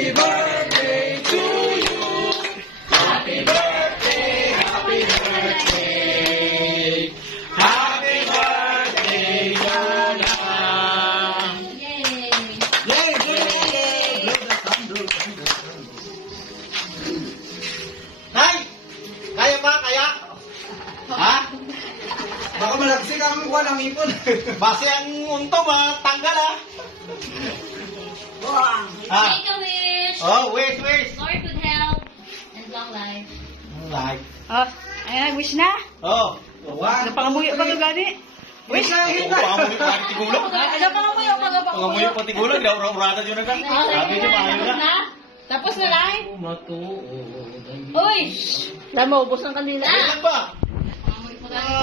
Happy birthday to you. Happy birthday, happy birthday. Happy birthday, Lola. Yay! Yay, yay! Blow the candle. Nay! Kaya ba? Kaya? Ha? Baka malagsik ang kuha ng ipon. Base ang unto ba? Tanggal ha? Make a wish! Oh, wish. Lord, good health and long life. Like. Oh, ayan, wish na. Oh. One. Napangamuyo pa ito gani. Wish na, hit na. Pangamuyo pa tigulang. Ano pangamuyo? Pangamuyo pa tigulang. Ura-urada yun na ka. Sabi niyo maayo na. Tapos na lang. Uy! Dama, ubos ng kanila. Ano ba?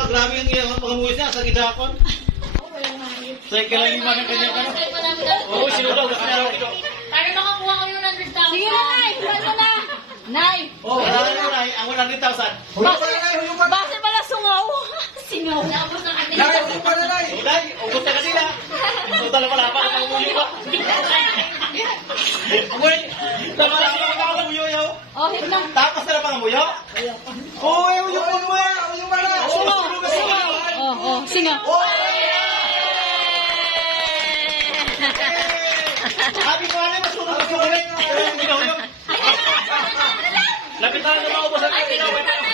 Grabe yung pangamuyo siya sa gidakon. Sa ikalaima ng kanya ka. Oo, sinudaw. Para makakuha ko yung 100,000. Sige na, Nay! Huwag mo na! Nay! Oh, ang 100,000. Base pala sungaw. Singaw. Naubos ng ating. Uday, ubos na kanila. Total na pala pa. Pangamuyo pa. Amoy, tama na ka pangamuyo yaw. Oh, hit na. Tapos na pangamuyo. Oo, yung mo ya. Sungaw. Sungaw. Oh, singaw. Happy birthday, masunog ulit. Lapitan na maubos ang